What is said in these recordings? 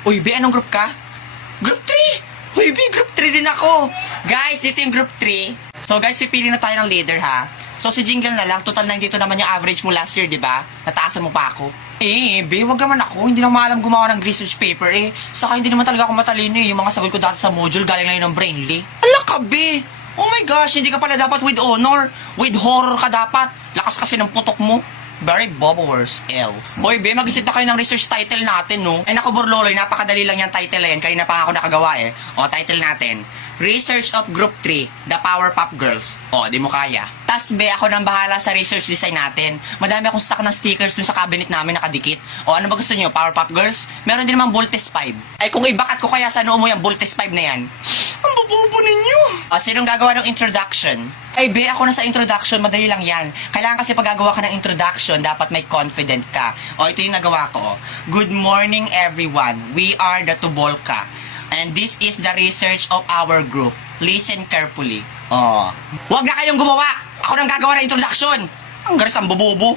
Uy, be, anong group ka? Group 3! Uy, be, group 3 din ako. Guys, dito yung group 3. So, guys, pipili na tayo ng leader, ha? So, si Jingle na lang. Total na dito naman yung average mo last year, di ba? Nataasan mo pa ako. Be, wag naman ako. Hindi na maalam gumawa ng research paper, eh. Saka hindi naman talaga ako matalino, eh. Yung mga sagot ko dati sa module, galing lang yun ng Brainly. Ala ka, be! Oh my gosh, hindi ka pala dapat with honor. With horror ka dapat. Lakas kasi ng putok mo. Very bobblers, ew. Boy, be, mag-isip na kayo ng research title natin, no? Ay, naku, Burloloy, napakadali lang yung title na yan. Kanina pa ako nakagawa, eh. O, title natin. Research of Group 3, The Powerpuff Girls. O, di mo kaya. Tas, be, ako nang bahala sa research design natin. Madami akong stock ng stickers dun sa cabinet namin nakadikit. O, ano ba gusto niyo? Powerpuff Girls? Meron din naman Voltes 5. Ay, kung ibakat ko kaya sa noo mo yung Voltes 5 na yan. Ang bobobo ninyo! O, sinong gagawa ng introduction? Ay, be, ako na sa introduction, madali lang yan. Kailangan kasi pag gagawa ka ng introduction, dapat may confident ka. O, ito yung nagawa ko. Good morning, everyone. We are the Tubolka. And this is the research of our group. Listen carefully. Oh. Huwag na kayong gumawa! Ako nang gagawa ng introduction! Ang garis ang bobobo.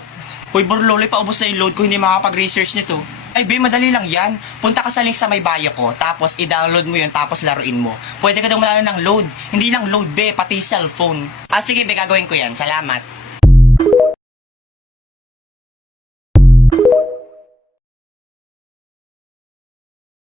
Uy, Burloloy, paubos na yung load ko, hindi makapag-research nito. Ay, be, madali lang yan. Punta ka sa link sa may bio ko, tapos i-download mo yun, tapos laruin mo. Pwede ka daw malalo ng load. Hindi lang load, be, pati cellphone. Ah, sige, be, gagawin ko yan. Salamat.